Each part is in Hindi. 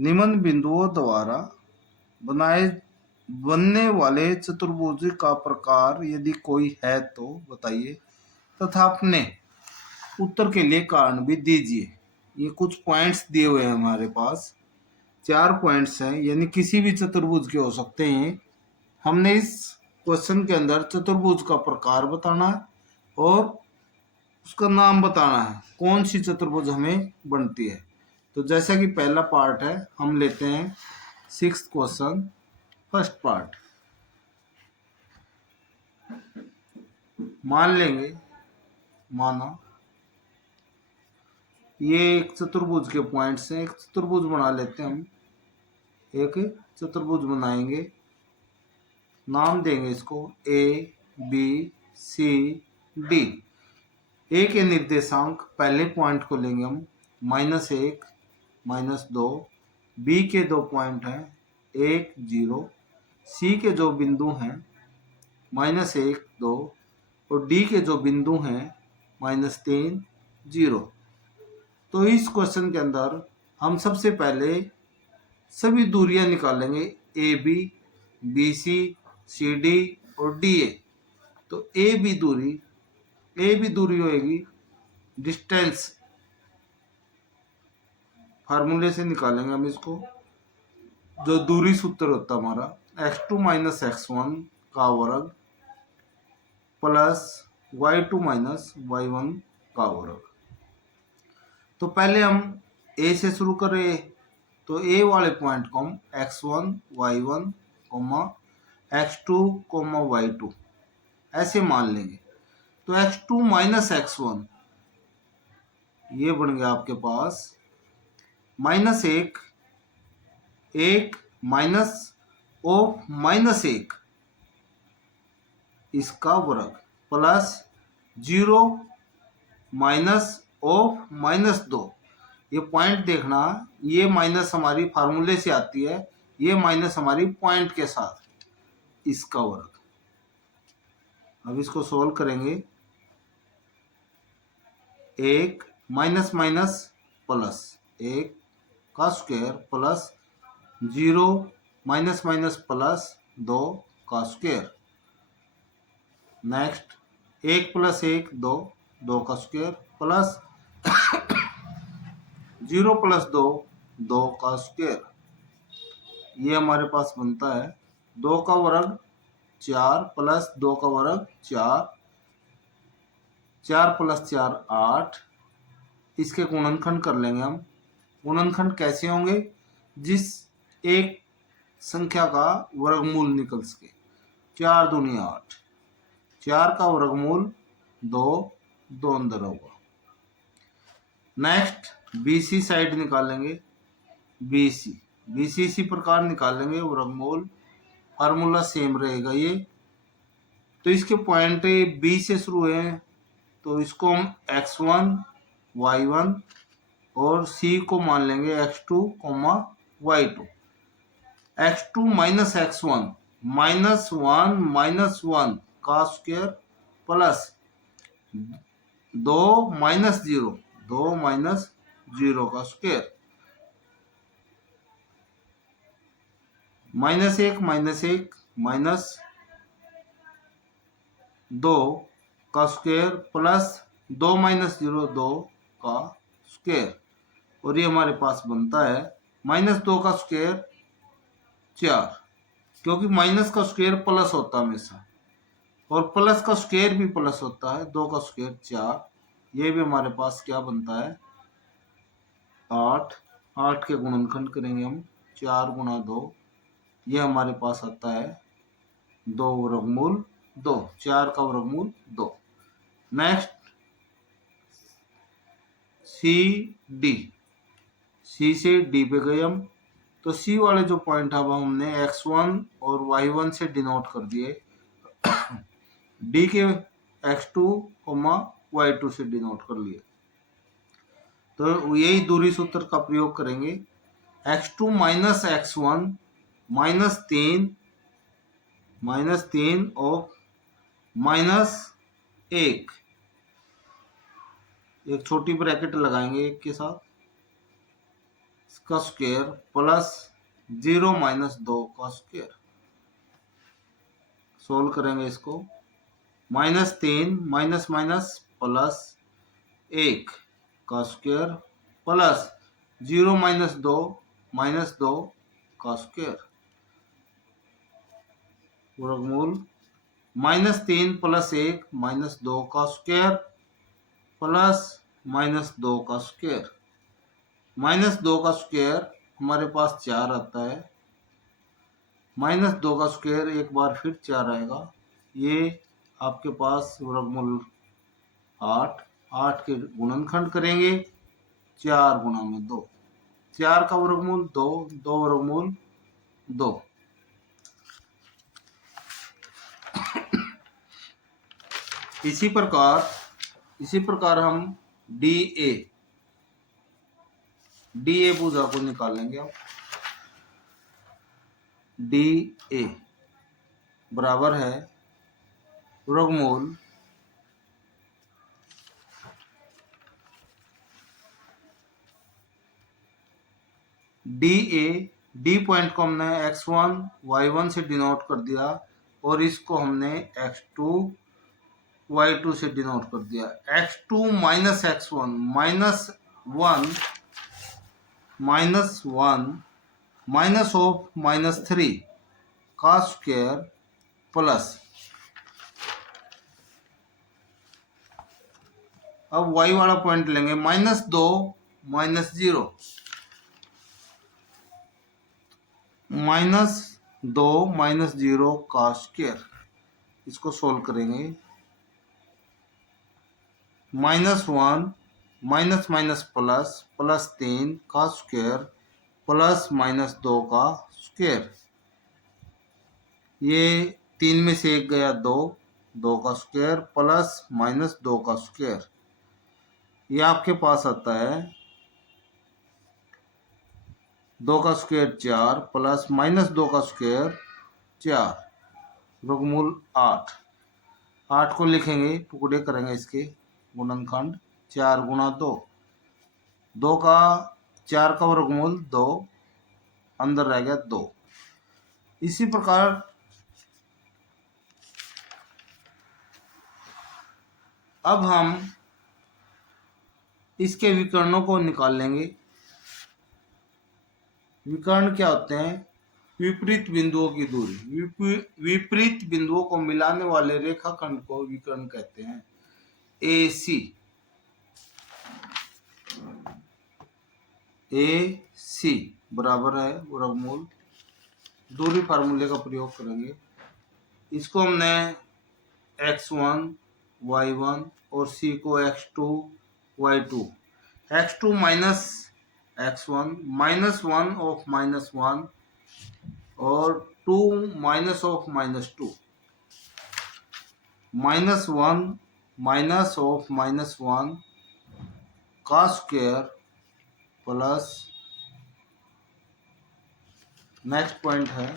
निम्न बिंदुओं द्वारा बनाए बनने वाले चतुर्भुज का प्रकार यदि कोई है तो बताइए तथा अपने उत्तर के लिए कारण भी दीजिए। ये कुछ पॉइंट्स दिए हुए हैं हमारे पास, 4 पॉइंट्स हैं, यानी किसी भी चतुर्भुज के हो सकते हैं। हमने इस क्वेश्चन के अंदर चतुर्भुज का प्रकार बताना है और उसका नाम बताना है, कौन सी चतुर्भुज हमें बनती है। तो जैसा कि पहला पार्ट है, हम लेते हैं 6th क्वेश्चन, फर्स्ट पार्ट। मान लेंगे, माना ये एक चतुर्भुज के पॉइंट्स हैं, एक चतुर्भुज बना लेते हैं हम। एक चतुर्भुज बनाएंगे, नाम देंगे इसको ए बी सी डी। ए के निर्देशांक पहले पॉइंट को लेंगे हम -1 -2। बी के 2 पॉइंट हैं 1 0। सी के जो बिंदु हैं -1 2 और डी के जो बिंदु हैं -3 0। तो इस क्वेश्चन के अंदर हम सबसे पहले सभी दूरियां निकालेंगे, ए बी सी डी और डी ए। तो ए बी दूरी होगी डिस्टेंस, फार्मूले से निकालेंगे हम इसको। जो दूरी सूत्र होता है हमारा x2 - x1 का वर्ग प्लस y2 - y1 का वर्ग। तो पहले हम ए से शुरू करें, तो ए वाले पॉइंट को हम x1 y1 x2 y2 ऐसे मान लेंगे। तो x2 - x1 ये बन गया आपके पास -1 1 माइनस ऑफ -1 इसका वर्ग प्लस 0 माइनस ऑफ -2। ये पॉइंट देखना, ये माइनस हमारी फार्मूले से आती है, ये माइनस हमारी पॉइंट के साथ, इसका वर्ग। अब इसको सोल्व करेंगे, 1 माइनस माइनस प्लस 1 का square plus 0 minus minus plus 2 का स्क्वायर। नेक्स्ट 1 + 1 2, 2 का स्क्वायर प्लस 0 + 2 2 का स्क्वायर। ये हमारे पास बनता है 2 का वर्ग 4 प्लस 2 का वर्ग 4, 4 + 4 8। इसके गुणनखंड कर लेंगे हम। गुणनखंड कैसे होंगे? जिस एक संख्या का वर्गमूल निकल सके। 4 दूनी 8, 4 का वर्गमूल 2, 2 अंदर होगा। नेक्स्ट BC साइड निकालेंगे, BC इसी प्रकार निकालेंगे वर्गमूल, फार्मूला सेम रहेगा ये। तो इसके पॉइंट B से शुरू है, तो इसको हम x1 y1 और C को मान लेंगे x2 y2। x2 - x1 -1 का स्क्वायर प्लस 2 -0 2 -0 का स्क्वायर, -1 -2 का स्क्वायर प्लस 2 -0 2 का स्क्वायर। और ये हमारे पास बनता है -2 का स्क्वायर 4, क्योंकि माइनस का स्क्वायर प्लस होता है हमेशा और प्लस का स्क्वायर भी प्लस होता है। 2 का स्क्वायर 4। ये भी हमारे पास क्या बनता है 8। 8 के गुणनखंड करेंगे हम, 4 × 2, ये हमारे पास आता है 2 वर्गमूल 2, 4 का वर्गमूल 2। नेक्स्ट सी से डी पे गए हम, तो सी वाले जो पॉइंट अब हमने x1 और y1 से डिनोट कर दिए, डी के x2, y2 से डिनोट कर लिए। तो यही दूरी सूत्र का प्रयोग करेंगे, x2 - x1 -3 और -1, एक छोटी ब्रैकेट लगाएंगे एक के साथ, का स्क्वायर प्लस 0 माइनस 2 का स्क्वायर। सोल्व करेंगे इसको। -3 माइनस माइनस प्लस 1 का स्क्वायर प्लस 0 माइनस 2 माइनस 2 का स्क्वायर वर्गमूल -3 प्लस 1 माइनस 2 का स्क्वायर प्लस -2 का स्क्वायर। -2 का स्क्वायर हमारे पास 4 आता है, -2 का स्क्वायर एक बार फिर 4 आएगा। ये आपके पास वर्गमूल 8, 8 के गुणनखंड करेंगे 4 गुणा में 2, 4 का वर्गमूल 2, 2 वर्गमूल 2। इसी प्रकार हम डी ए भुजा को निकालेंगे। अब डी ए बराबर है वर्गमूल डी पॉइंट को हमने x1 y1 से डिनोट कर दिया और इसको हमने x2 y2 से डिनोट कर दिया। x2 minus x1 -1 minus of -3 का स्क्वायर प्लस, अब y वाला पॉइंट लेंगे -2 -0 -2 का स्क्वायर। इसको सोल्व करेंगे। -1 माइनस माइनस प्लस +3 का स्क्वायर प्लस -2 का स्क्वायर। ये 3 में से 1 गया 2, 2 का स्क्वायर प्लस -2 का स्क्वायर। ये आपके पास आता है 2 का स्क्वायर 4 प्लस -2 का स्क्वायर 4 वर्गमूल 8। 8 को लिखेंगे, टुकड़े करेंगे इसके गुणनखंड 4 गुणा 2, 2 का 4 का वर्गमूल 2, अंदर रह गया 2। इसी प्रकार अब हम इसके विकर्णों को निकाल लेंगे। विकर्ण क्या होते हैं? विपरीत बिंदुओं की दूरी। विपरीत बिंदुओं को मिलाने वाले रेखाखंड को विकर्ण कहते हैं। AC बराबर है वर्गमूल, दूरी फार्मूले का प्रयोग करेंगे। इसको हमने x1 y1 और c को x2 y2, x2 minus x1 -1 of -1 और 2 माइनस ऑफ -2, -1 माइनस ऑफ -1 का स्क्वायर प्लस नेक्स्ट पॉइंट है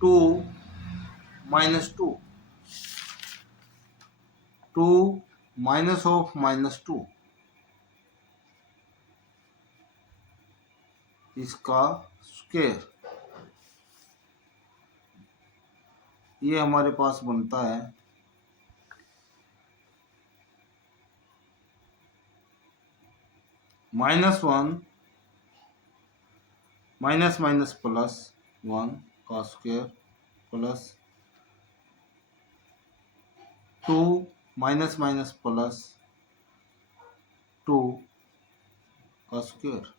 2 -2, 2 माइनस ऑफ -2 इसका स्क्वायर। ये हमारे पास बनता है -1 माइनस माइनस +1 का स्क्वायर प्लस 2 माइनस माइनस +2 का स्क्वायर।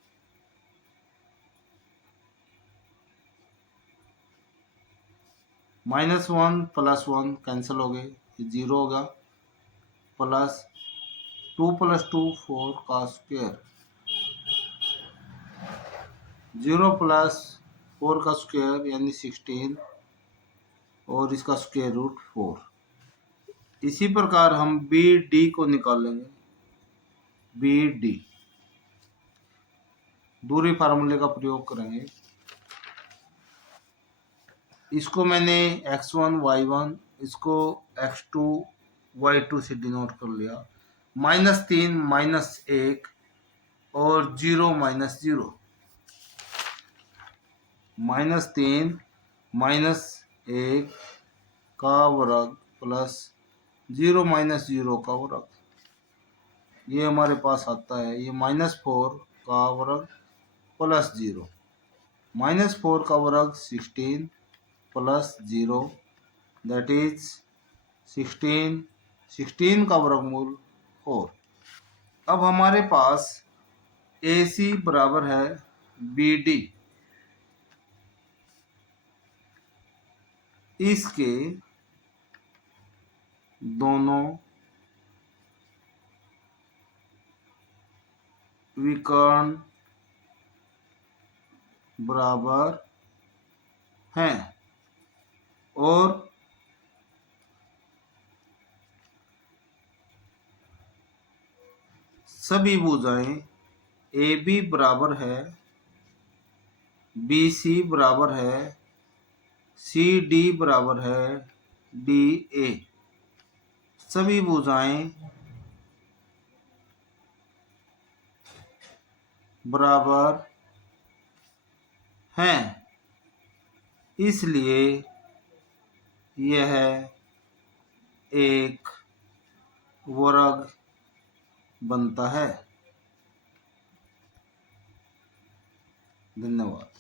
-1 +1 कैंसिल हो गए, 0 होगा, प्लस 2 + 2 4 का स्क्वायर, 0 + 4 का स्क्वायर यानी 16 और इसका स्क्वायर रूट 4। इसी प्रकार हम BD को निकालेंगे। BD दूरी फार्मूले का प्रयोग करेंगे। इसको मैंने x1 y1 इसको x2 y2 से डिनोट कर लिया। -3 -1 और 0 -0 -3 -1 का वर्ग प्लस 0 - 0 का वर्ग, ये हमारे पास आता है। ये -4 का वर्ग प्लस 0, -4 का वर्ग 16 प्लस 0 दैट इज 16, 16 का वर्गमूल 4। अब हमारे पास AC बराबर है BD, इसके दोनों विकर्ण बराबर हैं और सभी भुजाएं AB बराबर है, BC बराबर है, CD बराबर है DA, सभी भुजाएं बराबर हैं, इसलिए यह एक वर्ग बनता है। धन्यवाद।